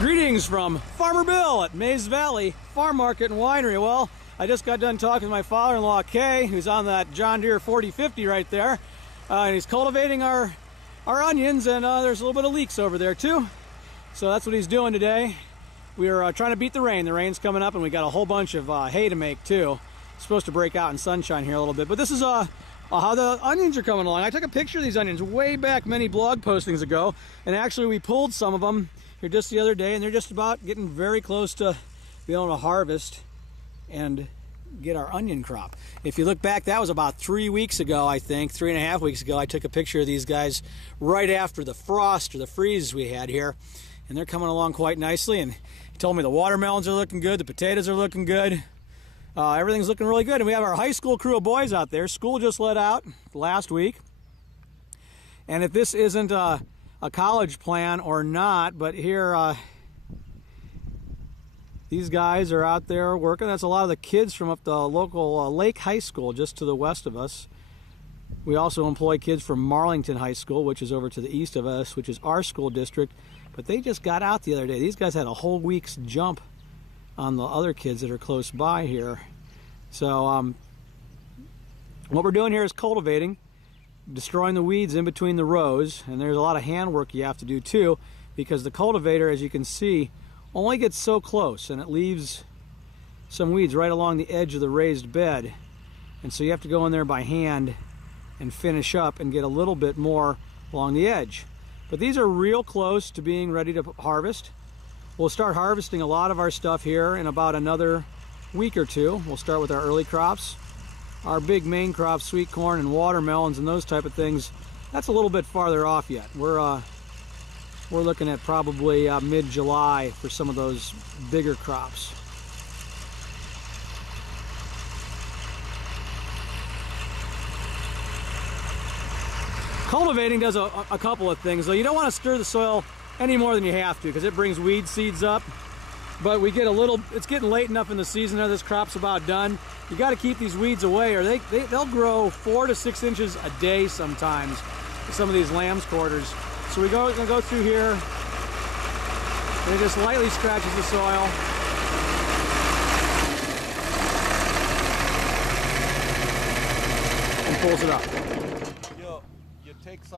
Greetings from Farmer Bill at Mays Valley Farm Market and Winery. Well, I just got done talking to my father-in-law, Kay, who's on that John Deere 4050 right there. And he's cultivating our onions, and there's a little bit of leeks over there too. So that's what he's doing today. We are trying to beat the rain. The rain's coming up, and we got a whole bunch of hay to make too. It's supposed to break out in sunshine here a little bit, but this is how the onions are coming along. I took a picture of these onions way back many blog postings ago, and actually we pulled some of them here just the other day, and they're just about getting very close to being able to harvest and get our onion crop. If you look back, that was about 3 weeks ago, I think, 3.5 weeks ago. I took a picture of these guys right after the frost or the freeze we had here, and they're coming along quite nicely. And he told me the watermelons are looking good, the potatoes are looking good. Everything's looking really good, and we have our high school crew of boys out there. School just let out last week, and if this isn't a college plan or not, but here these guys are out there working. That's a lot of the kids from up the local Lake High School just to the west of us. We also employ kids from Marlington High School, which is over to the east of us, which is our school district, but they just got out the other day. These guys had a whole week's jump on the other kids that are close by here. So what we're doing here is cultivating, destroying the weeds in between the rows, and there's a lot of handwork you have to do too, because the cultivator, as you can see, only gets so close, and it leaves some weeds right along the edge of the raised bed, and so you have to go in there by hand and finish up and get a little bit more along the edge. But these are real close to being ready to harvest. We'll start harvesting a lot of our stuff here in about another week or two. We'll start with our early crops. Our big main crops, sweet corn and watermelons and those type of things, that's a little bit farther off yet. We're looking at probably mid-July for some of those bigger crops. Cultivating does a couple of things, though. You don't want to stir the soil any more than you have to, because it brings weed seeds up. But we get it's getting late enough in the season now, this crop's about done. You got to keep these weeds away, or they'll grow 4 to 6 inches a day sometimes, some of these lamb's quarters. So we're going to go through here, and it just lightly scratches the soil. And pulls it up. You take some